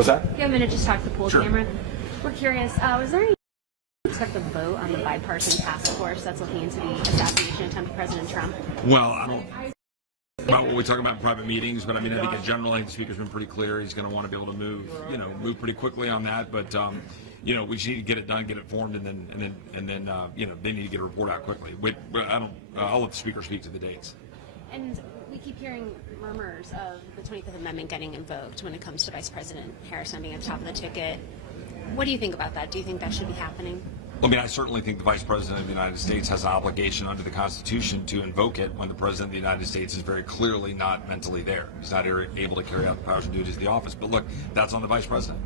What's that? You have a minute to just talk to the pool Sure. camera. We're curious, was there any expect a vote on the bipartisan task force that's looking into the assassination attempt of President Trump? Well, I don't about what we talk about in private meetings, but I mean, I think in general, I think the speaker's been pretty clear. He's going to want to be able to move pretty quickly on that. But we just need to get it done, get it formed, and then they need to get a report out quickly. I'll let the speaker speak to the dates. And we keep hearing murmurs of the 25th Amendment getting invoked when it comes to Vice President Harris being at the top of the ticket. What do you think about that? Do you think that should be happening? I mean, I certainly think the Vice President of the United States has an obligation under the Constitution to invoke it when the President of the United States is very clearly not mentally there. He's not able to carry out the powers and duties of the office. But look, that's on the Vice President.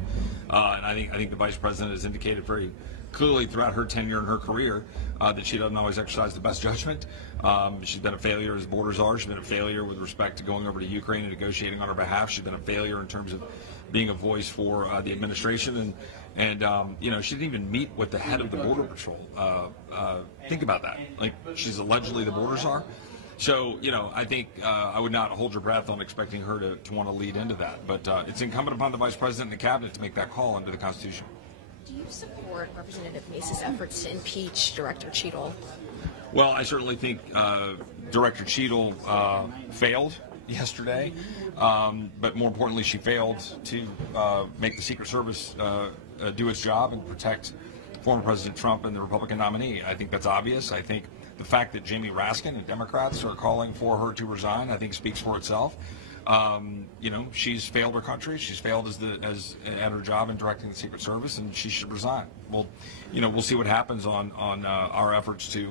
And I think the Vice President has indicated very clearly throughout her tenure and her career that she doesn't always exercise the best judgment. She's been a failure as borders are. She's been a failure with respect to going over to Ukraine and negotiating on her behalf. She's been a failure in terms of being a voice for the administration. And she didn't even meet with the head of the Border Patrol. Think about that. Like, she's allegedly the border czar. So, I think I would not hold your breath on expecting her to want to lead into that. But it's incumbent upon the Vice President and the Cabinet to make that call under the Constitution. Do you support Representative Mace's efforts to impeach Director Cheadle? Well, I certainly think Director Cheadle failed yesterday, but more importantly, she failed to make the Secret Service do its job and protect former President Trump and the Republican nominee. I think that's obvious. I think the fact that Jamie Raskin and Democrats are calling for her to resign, I think speaks for itself. She's failed her country. She's failed at her job in directing the Secret Service, and she should resign. Well, we'll see what happens on our efforts to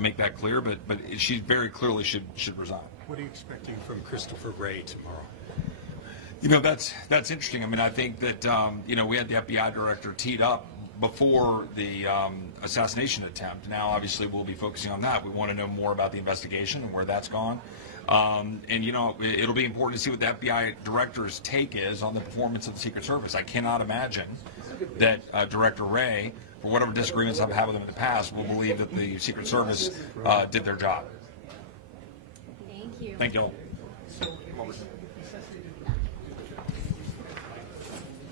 make that clear, but she very clearly should resign. What are you expecting from Christopher Wray tomorrow? That's interesting. I mean, I think that we had the FBI director teed up before the assassination attempt. Now, obviously, we'll be focusing on that. We want to know more about the investigation and where that's gone. It'll be important to see what the FBI director's take is on the performance of the Secret Service. I cannot imagine that Director Wray, for whatever disagreements I've had with him in the past, will believe that the Secret Service did their job. Thank you. Thank you all.